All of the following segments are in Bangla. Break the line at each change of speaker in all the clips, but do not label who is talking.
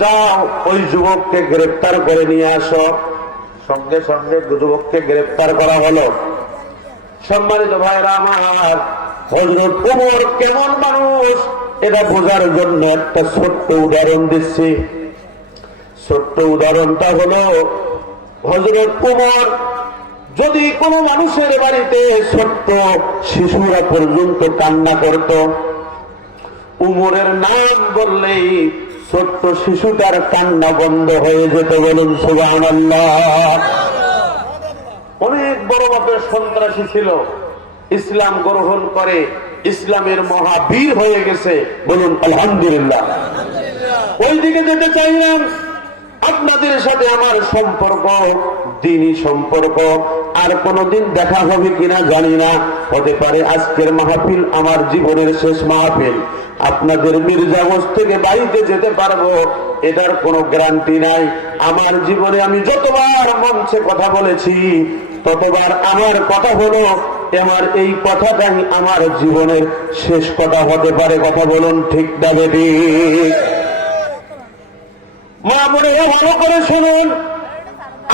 যাও, ওই যুবককে গ্রেপ্তার করে নিয়ে আসো। সঙ্গে সঙ্গে যুবককে গ্রেপ্তার করা হলো। সম্মানিত ভাইরা আমার হজরত উমর কেমন মানুষ? এটা বোঝার জন্য একটা ছোট্ট উদাহরণ দিচ্ছি। ছোট্ট উদাহরণটা হলো, হজরত উমর যদি কোনো মানুষের বাড়িতে ছোট্ট শিশুরা পর্যন্ত কান্না করত, উমরের নাম বললেই ছোট্ট শিশুটার কান্না বন্ধ হয়ে যেত বলুন সুবাহ অনেক বড় মাপের সন্ত্রাসী ছিল। ইসলাম গ্রহণ করে, ইসলামের মহাবীর হয়ে গেছে। বলুন, আলহামদুলিল্লাহ। ওই দিকে যেতে চাইলাম। আপনাদের সাথে আমার সম্পর্ক, দিনই সম্পর্ক। আর কোনদিন দেখা হবে কিনা জানি না। হতে পারে আজকের মাহফিল আমার জীবনের শেষ মাহফিল। আপনাদের মির্জাগঞ্জ থেকে বাড়িতে যেতে পারব, এটার কোনো গ্যারান্টি নাই। আমার জীবনে আমি যতবার মঞ্চে কথা বলেছি, ততবার আমার কথা হলো আমার এই কথাটাই আমার জীবনের শেষ কথা হতে পারে। কথা বলুন ঠিক না বেটি? মা মনে ভালো করে শুনুন।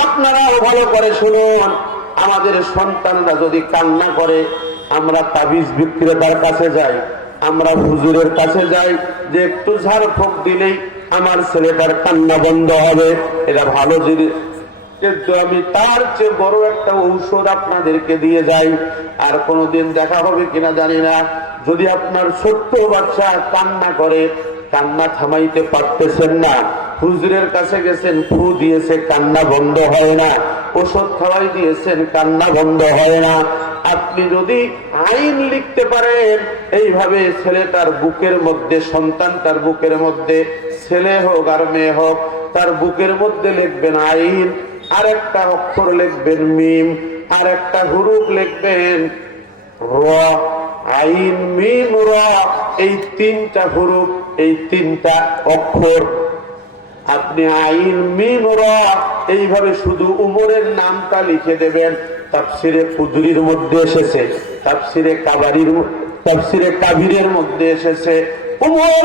আপনারাও ভালো করে শুনুন। আমাদের সন্তানরা যদি কান্না করে, আমরা তাবিজ বিক্রেতার কাছে যাই, আমরা হুজুরের কাছে যাই, যে একটু ঝাড় ফোক দিলেই আমার ছেলেটার কান্না বন্ধ হবে। এটা ভালো জিনিস। কিন্তু আমি তার চেয়ে বড় একটা ঔষধ আপনাদেরকে দিয়ে যাই। আর কোনোদিন দেখা হবে কিনা জানি না। যদি আপনার ছোট্ট বাচ্চা কান্না করে কান্না থামাইতে পারতেছেন না। হুজুরের কাছে গেছেন, ফু দিয়েছে, কান্না বন্ধ হয় না। ওষুধ খাওয়াই দিয়েছেন, কান্না বন্ধ হয় না। আপনি যদি আইন লিখতে পারেন, এইভাবে ছেলেটার বুকের মধ্যে, সন্তান তার বুকের মধ্যে, ছেলে হোক আর মেয়ে হোক, তার বুকের মধ্যে লিখবেন আইন আর একটা অক্ষর লিখবেন মিম আর একটা হুরুপ লিখবেন র, আইন, মিম, র, এই তিনটা হুরুপ এই তিনটা অক্ষর। আপনি আইন মিম এইভাবে শুধু উমরের নামটা লিখে দেবেন। তাফসিরে কুদরির মধ্যে এসেছে তাপসিরে কাবারির তাফসিরে কাবিরের মধ্যে এসেছে। উমর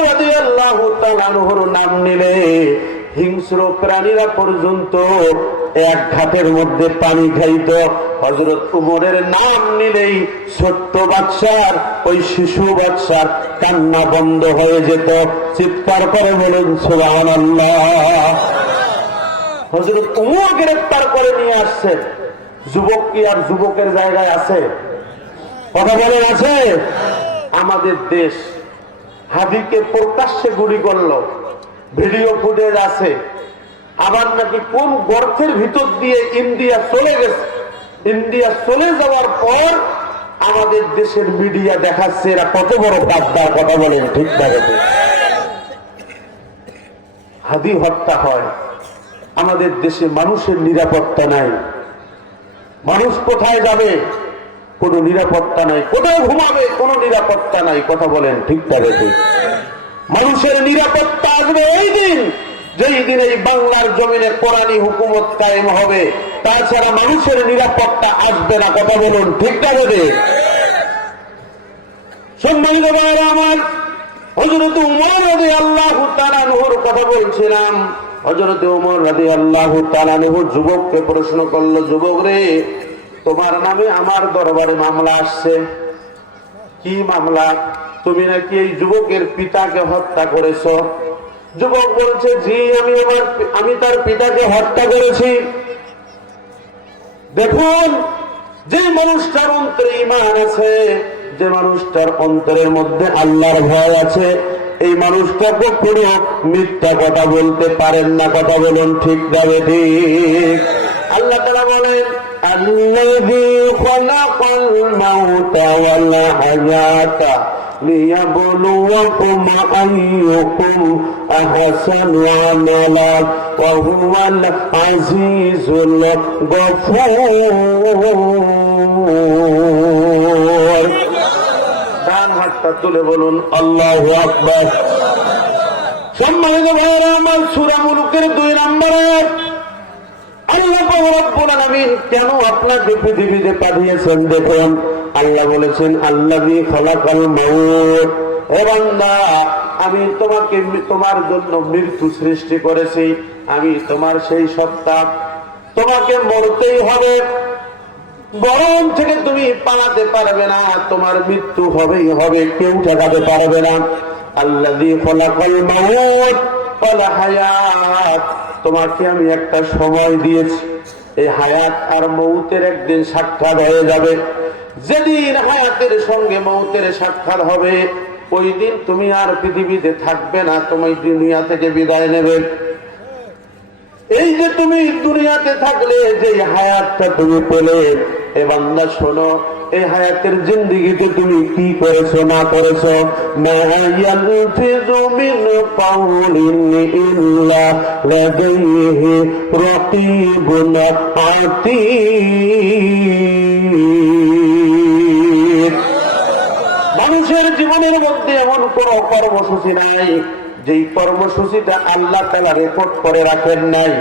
নাম নিলে হিংস্র প্রাণীরা পর্যন্ত এক ঘাটের মধ্যে পানি খাইত। হজরত উমরের নাম নিলেই ছোট্ট বাচ্চার ওই শিশু বাচ্চার কান্না বন্ধ হয়ে যেত। চিৎকার করে বলেন সুবাহ হজরত উমর গ্রেপ্তার করে নিয়ে আসছে। যুবক কি আর যুবকের জায়গায় আছে? কথা বলেন, আছে? আমাদের দেশ হাদিকে প্রকাশ্যে গুলি করল। ভিডিও ফুটেজ আছে। আবার নাকি কোন গর্তের ভিতর দিয়ে ইন্ডিয়া চলে গেছে? ইন্ডিয়া চলে যাওয়ার পর আমাদের দেশের মিডিয়া দেখাচ্ছে এরা কত বড় বাদ্দার কথা বলেন ঠিক হাদি হত্যা হয়। আমাদের দেশে মানুষের নিরাপত্তা নাই। মানুষ কোথায় যাবে? কোনো নিরাপত্তা নাই। কোথায় ঘুমাবে? কোনো নিরাপত্তা নাই, কথা বলেন ঠিক থাকে মানুষের নিরাপত্তা আসবে এই দিন। যেই দিন এই বাংলার জমিনে কোরআনী হুকুমত কায়েম হবে, তাছাড়া মানুষের নিরাপত্তা আসবে না, কথা বলুন, ঠিক না বোধে? কথা বলছিলাম। উমর যুবককে প্রশ্ন করল, যুবক রে, তোমার নামে আমার দরবারে মামলা আসছে? কি মামলা? তুমি নাকি এই যুবকের পিতাকে হত্যা করেছ যুবক বলছে জি আমি আমার আমি তার পিতাকে হত্যা করেছি দেখুন যে মানুষটার অন্তরে ইমান আছে যে মানুষটার অন্তরের মধ্যে আল্লাহর ভয় আছে এই মানুষটা কখনো মিথ্যা কথা বলতে পারেন না কথা বলুন ঠিক যাবে ঠিক আল্লাহ তারা বলেন الذي خلق الموت والحياة ليبلوكم أيكم أحسن عملا وهو العزيز الغفور ডান হাতটা তুলে বলুন আল্লাহ আকবার সম্মানিত ভাইরা আমার সুরা মুলুকের দুই নম্বরে আল্লাহ আল্লাহ আল্লাহ আমি তোমাকে তোমার জন্য মৃত্যু সৃষ্টি করেছি। আমি তোমার সেই সত্তা, তোমাকে মরতেই হবে। গরম থেকে তুমি পালাতে পারবে না, তোমার মৃত্যু হবেই হবে, কেউ ঠেকাতে পারবে না। হায়াত। তোমাকে আমি একটা সময় দিয়েছি। এই হায়াত আর মৌতের একদিন সাক্ষাৎ হয়ে যাবে। যেদিন হায়াতের সঙ্গে মৌতের সাক্ষাৎ হবে, ওই দিন তুমি আর পৃথিবীতে থাকবে না, তুমি দুনিয়া থেকে বিদায় নেবে। এই যে তুমি দুনিয়াতে থাকলে, যে হায়াতটা তুমি পেলে, এ বান্দা শোনো এই হায়াতের জিন্দিগিতে তুমি কি করেছ, না করেছ? মিন মানুষের জীবনের মধ্যে এমন কোন কর্মসূচি নাই যেই কর্মসূচিটা আল্লাহ তালা রেকর্ড করে রাখেন নাই,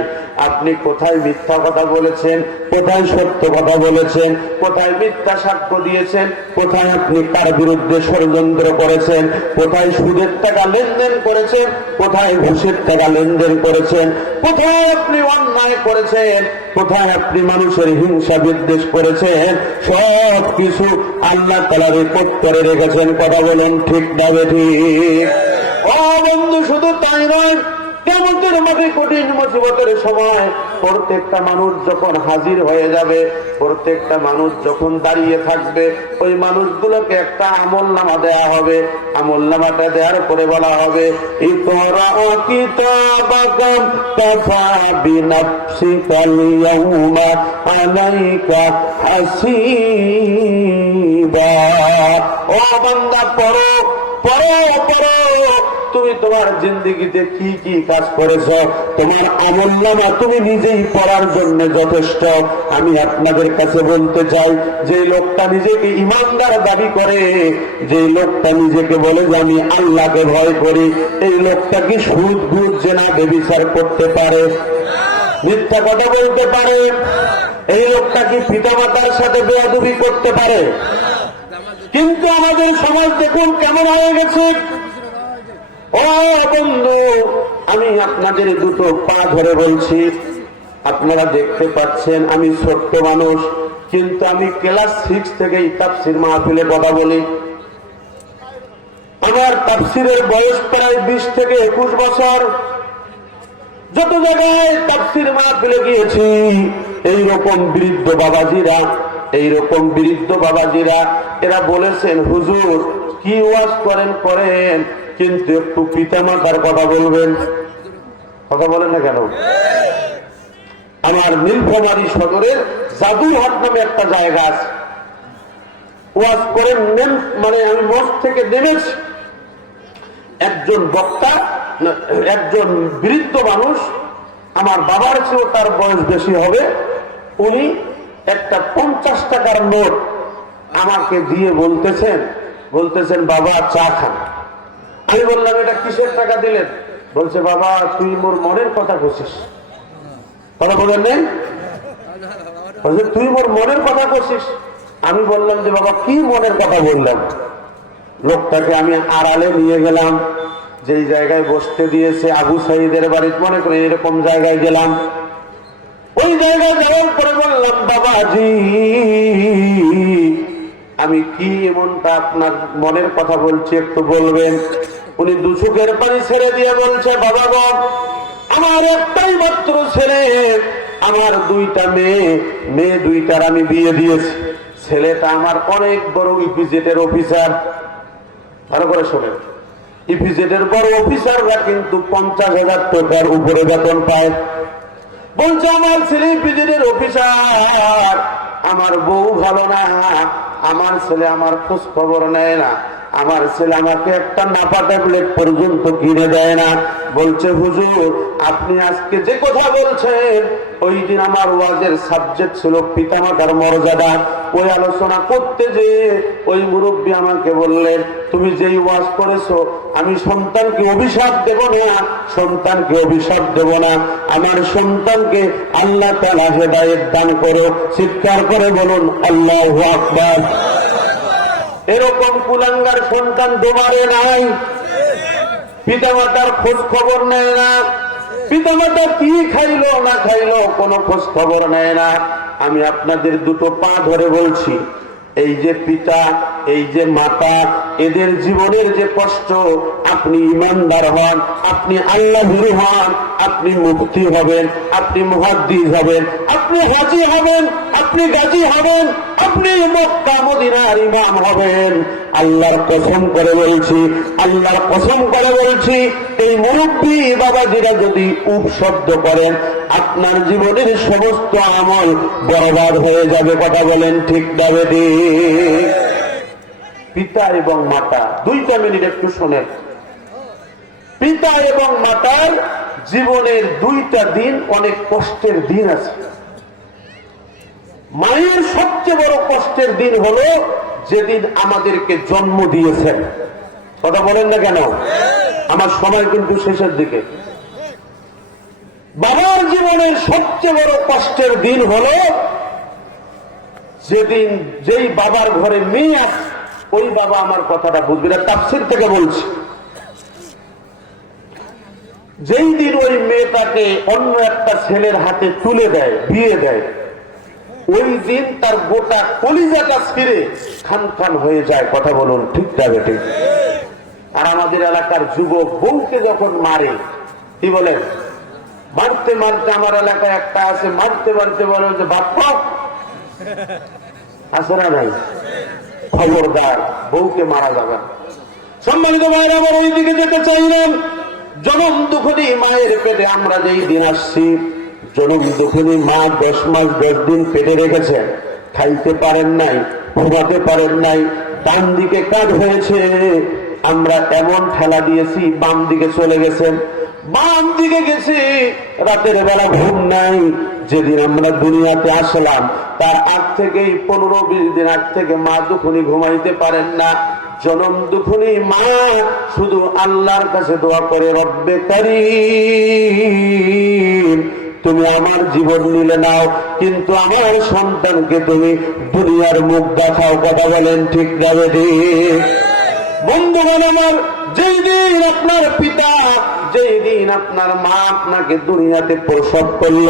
আপনি কোথায় মিথ্যা কথা বলেছেন, কোথায় সত্য কথা বলেছেন, কোথায় মিথ্যা সাক্ষ্য দিয়েছেন, কোথায় আপনি তার বিরুদ্ধে ষড়যন্ত্র করেছেন, কোথায় সুদের টাকা লেনদেন করেছেন, কোথায় ঘুষের টাকা লেনদেন করেছেন, কোথায় আপনি অন্যায় করেছেন, কোথায় আপনি মানুষের হিংসা বিদ্বেষ করেছেন সব কিছু আল্লাহ তালা রেকর্ড করে রেখেছেন। কথা বলেন ঠিক না ঠিক? ও বন্ধু, শুধু তাই নয় কেমতের মাঠে কঠিন মুসিবতের সময় প্রত্যেকটা মানুষ যখন হাজির হয়ে যাবে, প্রত্যেকটা মানুষ যখন দাঁড়িয়ে থাকবে, ওই মানুষগুলোকে একটা আমল নামা হবে। আমল নামাটা দেওয়ার পরে বলা হবে ও পড়ো। পড়ো পড়ো তুমি তোমার জিন্দগিতে কি কি কাজ করেছ? তোমার আমল নামা তুমি নিজেই পড়ার জন্য যথেষ্ট। আমি আপনাদের কাছে বলতে চাই, যে লোকটা নিজেকে ইমানদার দাবি করে, যে লোকটা নিজেকে বলে যে আমি আল্লাহকে ভয় করি, এই লোকটা কি সুদ গুদ জেনা, বেবিচার করতে পারে? মিথ্যা কথা বলতে পারে? এই লোকটা কি পিতামাতার সাথে বেয়াদুবি করতে পারে? কিন্তু আমাদের সমাজ দেখুন কেমন হয়ে গেছে। ও বন্ধু, আমি আপনাদের দুটো পা ধরে বলছি। আপনারা দেখতে পাচ্ছেন, আমি ছোট্ট মানুষ, কিন্তু আমি ক্লাস সিক্স থেকে তাফসির মাহফিলে কথা বলি। আমার তাপসিরের বয়স প্রায় বিশ থেকে একুশ বছর। যত জায়গায় তাফসির মাহফিলে গিয়েছি, এইরকম বৃদ্ধ বাবাজিরা এইরকম বৃদ্ধ বাবাজিরা, এরা বলেছেন, হুজুর, কি ওয়াজ করেন করেন? কিন্তু একটু পিতামাতার কথা বলবেন। কথা বলেন না কেন? আমার নীলফামারী সদরের জাদুহাট নামে একটা জায়গা আছে। ওয়াজ করেন নেন মানে আমি মঞ্চ থেকে নেমেছি। একজন বক্তা একজন বৃদ্ধ মানুষ, আমার বাবার চেয়েও তার বয়স বেশি হবে, উনি একটা পঞ্চাশ টাকার নোট আমাকে দিয়ে বলতেছেন বলতেছেন, বাবা, চা খান আমি বললাম, এটা কিসের টাকা দিলেন? বলছে, বাবা, তুই মোর মনের কথা বলছিস কথা বলেন নেই বলছে, তুই মোর মনের কথা বলছিস আমি বললাম যে, বাবা, কি মনের কথা বললাম? লোকটাকে আমি আড়ালে নিয়ে গেলাম, যেই জায়গায় বসতে দিয়েছে আবু সাইদের বাড়িতে, মনে করে এরকম জায়গায় গেলাম। ওই জায়গায় যাওয়ার পরে বললাম, বাবাজি, আমি কি এমনটা আপনার মনের কথা বলছি একটু বলবেন? উনি দু চোখের পানি ছেড়ে দিয়ে বলছে, বাবা গো, আমার একটাই মাত্র ছেলে, আমার দুইটা মেয়ে মেয়ে দুইটার আমি বিয়ে দিয়েছি। ছেলেটা আমার অনেক বড় ইপিজেটের অফিসার। ভালো করে শোনেন ইপিজেটের বড় অফিসাররা কিন্তু পঞ্চাশ হাজার টাকার উপরে বেতন পায়। বলছে আমার ছেলে পিজুরের অফিসার, আমার বউ ভালো না, আমার ছেলে আমার খোঁজ খবর নেয় না। আমার ছেলে আমাকে একটা নাপা ট্যাবলেট পর্যন্ত কিনে দেয় না। বলছে, হুজুর, আপনি আজকে যে কথা বলছেন, ওই দিন আমার ওয়াজের সাবজেক্ট ছিল পিতামাতার মর্যাদা। ওই আলোচনা করতে যে ওই মুরব্বী আমাকে বললেন তুমি যেই ওয়াজ করেছ, আমি সন্তানকে অভিশাপ দেব না, সন্তানকে অভিশাপ দেব না। আমার সন্তানকে আল্লাহ তালা হেদায়ত দান করো। চিৎকার করে বলুন, আল্লাহ আকবার। এরকম কুলাঙ্গার সন্তান দোবারে নাই। পিতা মাতার খোঁজ খবর নেয় না। পিতা মাতা কি খাইলো, না খাইলো, কোনো খোঁজ খবর নেয় না। আমি আপনাদের দুটো পা ধরে বলছি এই যে পিতা, এই যে মাতা, এদের জীবনের যে কষ্ট, আপনি ইমানদার হন, আপনি আল্লাহ হন, আপনি মুক্তি হবেন, আপনি মুহাদ্দিস হবেন, আপনি হাজি হবেন, আপনি গাজী হবেন, আপনি মক্কা, মদিনার ইমাম হবেন। আল্লাহর কসম করে বলছি, আল্লাহর কসম করে বলছি, এই মুরব্বী বাবাজিরা যদি উপ শব্দ করেন, আপনার জীবনের সমস্ত আমল বরবাদ হয়ে যাবে, কথা বলেন ঠিক দাবে পিতা এবং মাতা, দুইটা মিনিট একটু শোনেন। পিতা এবং মাতার জীবনের দুইটা দিন, অনেক কষ্টের দিন আছে। মায়ের সবচেয়ে বড় কষ্টের দিন হলো যেদিন আমাদেরকে জন্ম দিয়েছেন। কথা বলেন না কেন? আমার সময় কিন্তু শেষের দিকে। বাবার জীবনের সবচেয়ে বড় কষ্টের দিন হলো যেদিন যেই বাবার ঘরে মেয়ে আছে, ওই বাবা আমার কথাটা বুঝবে না, তাফসির থেকে বলছি। যেই দিন ওই মেয়েটাকে অন্য একটা ছেলের হাতে তুলে দেয়, বিয়ে দেয়, ওই দিন তার গোটা কলিজাটা ছিঁড়ে খান খান হয়ে যায়, কথা বলুন, ঠিক যাবে ঠিক আর আমাদের এলাকার যুবক বউকে যখন মারে, কি বলেন মারতে মারতে আমার এলাকায় একটা আছে, মারতে মারতে বলে যে বাপ্পা আছে না নাই খবরদার, বউকে মারা যাবে। সম্মানিত মায়ের আমার ওই দিকে যেতে চাইলেন জনম দুঃখী মায়ের পেটে আমরা যেই দিন আসছি, জনম দুঃখী মা দশ মাস, দশ দিন পেটে রেখেছেন খাইতে পারেন নাই, ঘুমাতে পারেন নাই, ডান দিকে কাজ হয়েছে। আমরা এমন ঠেলা দিয়েছি, বাম দিকে চলে গেছেন। বাম দিকে গেছি, রাতের বেলা ঘুম নাই। যেদিন আমরা দুনিয়াতে আসলাম, তার আগ থেকেই পনেরো বিশ দিন আগ থেকে মা দুখুনি ঘুমাইতে পারেন না। জনম দুখুনি মা শুধু আল্লাহর কাছে দোয়া করে, রব্বে কারিম, তুমি আমার জীবন নিলে নাও, কিন্তু আমার সন্তানকে তুমি দুনিয়ার মুখ দেখাও। কথা বলেন ঠিক যাবে ঠিক বন্ধুগণ আমার, যেই দিন আপনার পিতা, যেই দিন আপনার মা আপনাকে দুনিয়াতে প্রসব করল,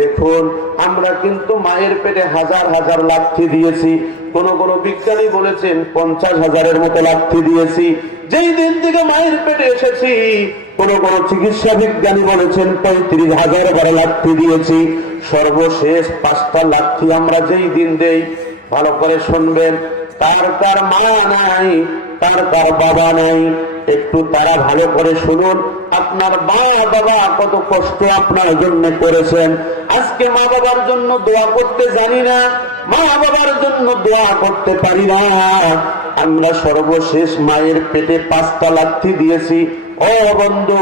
দেখুন, আমরা কিন্তু মায়ের পেটে হাজার হাজার লাথি দিয়েছি। কোন কোন বিজ্ঞানী বলেছেন, পঞ্চাশ হাজারের মতো লাথি দিয়েছি। যেই দিন থেকে মায়ের পেটে এসেছি, কোন কোন চিকিৎসা বিজ্ঞানী বলেছেন, পঁয়ত্রিশ হাজার বারে লাথি দিয়েছি। সর্বশেষ পাঁচটা লাথি আমরা যেই দিন দেই ভালো করে শুনবেন। তার তার মা নাই, তার তার বাবা নাই, একটু তারা ভালো করে শুনুন। আপনার মা বাবা কত কষ্ট আপনার জন্য করেছেন। আজকে মা বাবার জন্য দোয়া করতে জানি না, মা বাবার জন্য দোয়া করতে পারি না। আমরা সর্বশেষ মায়ের পেটে পাঁচটা লাথি দিয়েছি। ও বন্ধু,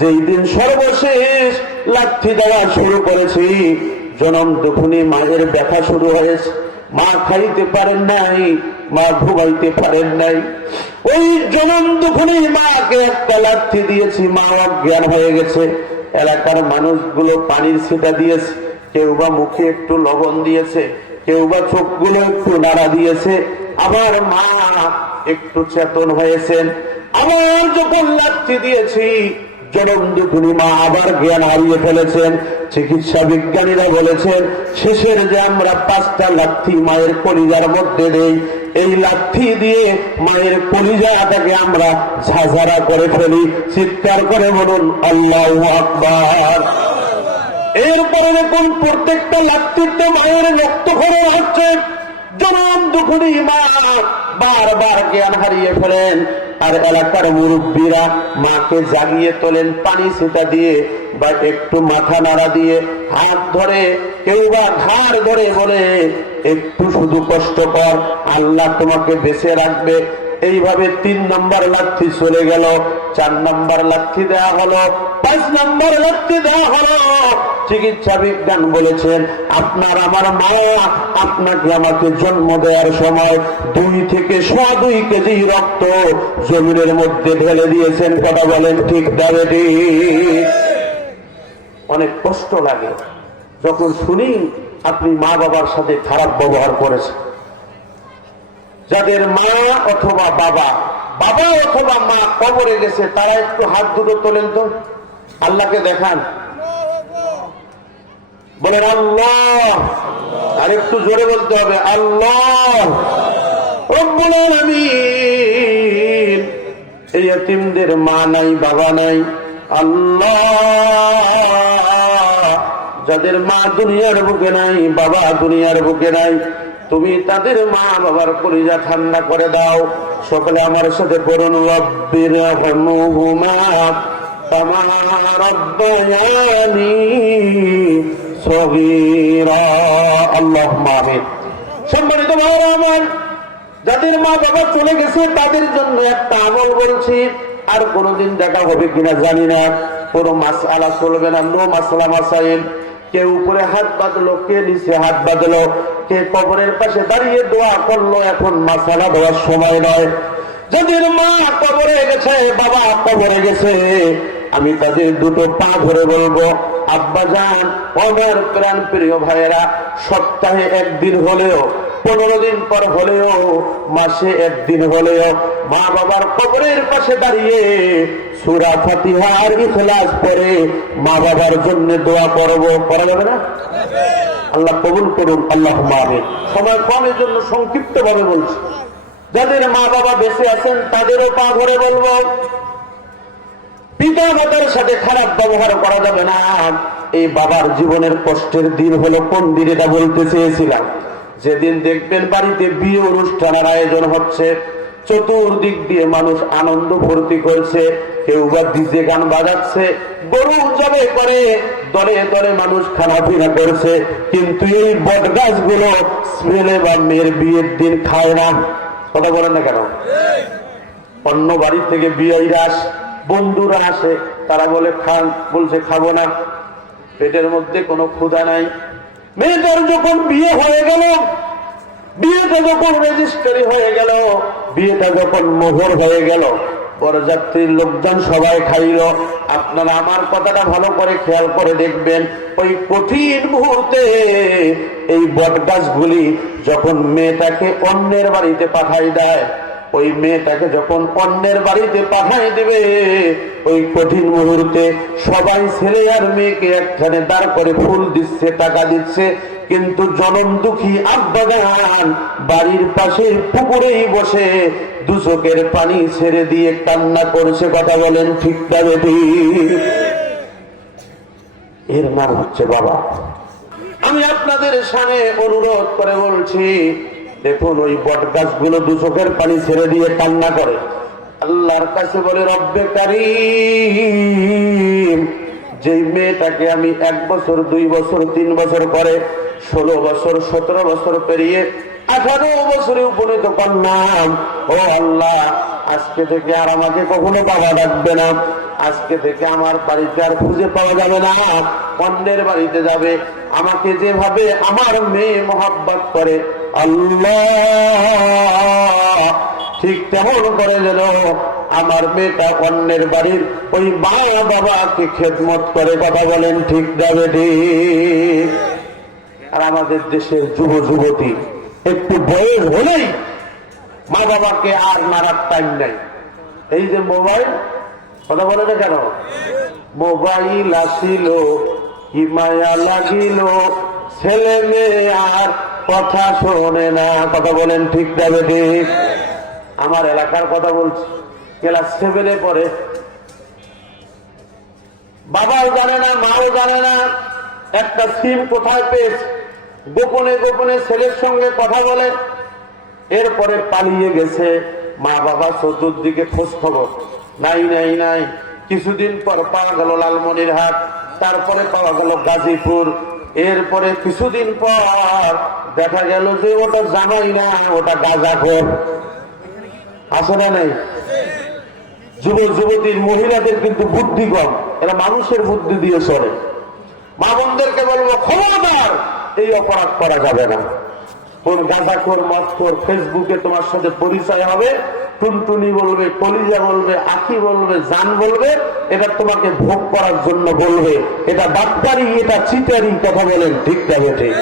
যেই দিন সর্বশেষ লাথি দেওয়া শুরু করেছি, জনম দুখুনি মায়ের ব্যথা শুরু হয়েছে। মা খাইতে পারেন নাই, মা ঘুমাইতে পারেন নাই। ওই জনম দুখুনি মাকে একটা লাথি দিয়েছি, মা অজ্ঞান হয়ে গেছে। এলাকার মানুষগুলো পানির ছিটা দিয়েছে, কেউ বা মুখে একটু লবণ দিয়েছে, কেউ বা চোখগুলো একটু নাড়া দিয়েছে। আবার মা একটু চেতন হয়েছেন। আবার যখন লাথি দিয়েছি জনম দুখুনি মা আবার জ্ঞান হারিয়ে ফেলেছেন। চিকিৎসা বিজ্ঞানীরা বলেছেন, শেষের যে আমরা পাঁচটা লাথি মায়ের কলিজার মধ্যে দেই, এই লাথি দিয়ে মায়ের কলিজাটাকে আমরা ঝাঝারা করে ফেলি। চিৎকার করে বলুন, আল্লাহ আকবার! এরপরে দেখুন, প্রত্যেকটা লাত্তিতে মায়ের রক্ত খরচ হচ্ছে। জনম দুপুরি মা বারবার জ্ঞান হারিয়ে ফেলেন। আর এলাকার মুরব্বীরা মাকে জাগিয়ে তোলেন, পানি ছিটা দিয়ে বা একটু মাথা নাড়া দিয়ে, হাত ধরে, কেউ বা ঘাড় ধরে বলে, একটু শুধু কষ্ট কর, আল্লাহ তোমাকে বেঁচে রাখবে। এইভাবে তিন নম্বর লাথি চলে গেল, চার নম্বর লাথি দেওয়া হলো, পাঁচ নম্বর লাথি দেওয়া হলো। চিকিৎসা বিজ্ঞান বলেছেন, আপনার আমার মা আপনাকে আমাকে জন্ম দেওয়ার সময় দুই থেকে ছ দুই কেজি রক্ত জমিনের মধ্যে ঢেলে দিয়েছেন, কথা বলেন ঠিক দাবে অনেক কষ্ট লাগে, যখন শুনি আপনি মা বাবার সাথে খারাপ ব্যবহার করেছেন। যাদের মা অথবা বাবা বাবা অথবা মা কবরে গেছে, তারা একটু হাত দুটো তোলেন তো। আল্লাহকে দেখান। বলেন, আল্লাহ। আর একটু জোরে বলতে হবে, আল্লাহ। এই মা নাই, বাবা নাই। আল্লাহ। যাদের মা দুনিয়ার বুকে নাই, বাবা দুনিয়ার বুকে নাই। তুমি তাদের মা বাবার কলিজা ঠান্ডা করে দাও। সকলে আমার সাথে আমিন। সম্মানিত আমার, যাদের মা বাবা চলে গেছে, তাদের জন্য একটা আমল বলছি। আর কোনোদিন দেখা হবে কিনা জানি না। কোনো মাস আলা চলবে না, নো মাসলা মাসাইল। কে উপরে হাত বাঁধলো, কে নিচে হাত বাঁধলো, কে কবরের পাশে দাঁড়িয়ে দোয়া করল, এখন মাসালা দেওয়ার সময় নয়। যদি মা কবরে গেছে, বাবা কবরে গেছে, আমি তাদের দুটো পা ধরে বলব আব্বা যান আমার প্রাণ প্রিয় ভাইয়েরা, সপ্তাহে একদিন হলেও পনেরো দিন পর হলেও, মাসে একদিন হলেও মা বাবার কবরের পাশে দাঁড়িয়ে সুরা ফাতিহার ইখলাস পরে মা বাবার জন্য দোয়া করব করা যাবে না? আল্লাহ কবুল করুন আল্লাহ মাবে সময় কমের জন্য সংক্ষিপ্ত ভাবে বলছি। যাদের মা বাবা বেঁচে আছেন, তাদেরও পা ধরে বলব, পিতা মাতার সাথে খারাপ ব্যবহার করা যাবে না। এই বাবার জীবনের কষ্টের দিন হলো কোন দিন, এটা বলতে চেয়েছিলাম। যেদিন দেখবেন বাড়িতে বিয়ে অনুষ্ঠানের আয়োজন হচ্ছে, চতুর্দিক দিয়ে মানুষ আনন্দ ফুর্তি করছে, কেউ বা ডিজে গান বাজাচ্ছে, গরু জবে করে, দলে দলে মানুষ খানা পিনা করছে, কিন্তু এই বট গাছগুলো ছেলে বা মেয়ের বিয়ের দিন খায় না। কথা বলেন না কেন? অন্য বাড়ি থেকে বিয়েরা আসে, বন্ধুরা আসে, তারা বলে খান বলছে, খাব না। পেটের মধ্যে কোনো ক্ষুধা নাই মেয়েটার যখন বিয়ে হয়ে গেল বিয়েটা যখন রেজিস্ট্রি হয়ে গেল, বিয়েটা যখন মোহর হয়ে গেল, বরযাত্রীর লোকজন সবাই খাইল। আপনারা আমার কথাটা ভালো করে খেয়াল করে দেখবেন, ওই কঠিন মুহূর্তে এই বট গাছগুলি যখন মেয়েটাকে অন্যের বাড়িতে পাঠাই দেয় ওই মেয়েটাকে যখন অন্যের বাড়িতে পাঠাই দেবে, ওই কঠিন মুহূর্তে সবাই ছেলে আর মেয়েকে একখানে দাঁড় করে ফুল দিচ্ছে, টাকা দিচ্ছে। কিন্তু জনম দুঃখী আব্বাগান বাড়ির পাশে পুকুরেই বসে দু চোখের পানি ছেড়ে দিয়ে কান্না করছে। কথা বলেন ঠিক তবে এর নাম হচ্ছে বাবা। আমি আপনাদের সামনে অনুরোধ করে বলছি দেখুন, ওই বট গাছগুলো দু চোখের পানি ছেড়ে দিয়ে কান্না করে। আল্লাহর কাছে বলে, রব্বে কারিম, যেই মেয়েটাকে আমি এক বছর, দুই বছর, তিন বছর করে ষোলো বছর, সতেরো বছর পেরিয়ে আঠারো বছরে উপনীত করলাম। ও আল্লাহ, আজকে থেকে আর আমাকে কখনো বাবা ডাকবে না। আজকে থেকে আমার বাড়িতে আর খুঁজে পাওয়া যাবে না। অন্যের বাড়িতে যাবে। আমাকে যেভাবে আমার মেয়ে মোহাব্বত করে আল্লাহ। ঠিক তেমন করে যেন আমার মেয়েটা অন্যের বাড়ির ওই মা বাবাকে খেদমত করে কথা বলেন ঠিক যাবে ঠিক। আর আমাদের দেশের যুব যুবতী, একটু বয়স হলেই মা বাবাকে আর মারার টাইম নাই। এই যে মোবাইল, কথা বলে না কেন? মোবাইল আসিল, কি মায়া লাগিল, ছেলে মেয়ে আর কথা শোনে না, কথা বলেন ঠিক যাবে, ঠিক। আমার এলাকার কথা বলছি, ক্লাস সেভেনে পরে বাবাও জানে না, মাও জানে না, একটা সিম কোথায় পেয়েছে? গোপনে গোপনে ছেলের সঙ্গে কথা বলে। এরপরে পালিয়ে গেছে মা বাবা চতুর্দিকে খোঁজ খবর। নাই নাই নাই। কিছুদিন পর পাওয়া গেল লালমনিরহাট, তারপরে পাওয়া গেল গাজীপুর এরপরে কিছুদিন পর দেখা গেল যে ওটা জানাই না, ওটা গাঁজা খোর। আছে না নেই? যুব যুবতীর মহিলাদের কিন্তু বুদ্ধি কম। এরা মানুষের বুদ্ধি দিয়ে চলে। মা বোনদেরকে বলব ক্ষমতার এই অপরাধ করা যাবে না। কোন গাঁদাখোর মৎখোর ফেসবুকে তোমার সাথে পরিচয় হবে। টুনটুনি বলবে, কলিজা বলবে আখি বলবে, জান বলবে, এটা তোমাকে ভোগ করার জন্য বলবে। এটা ডাক্তারি এটা চিটারি, কথা বলেন, ঠিক না ঠিক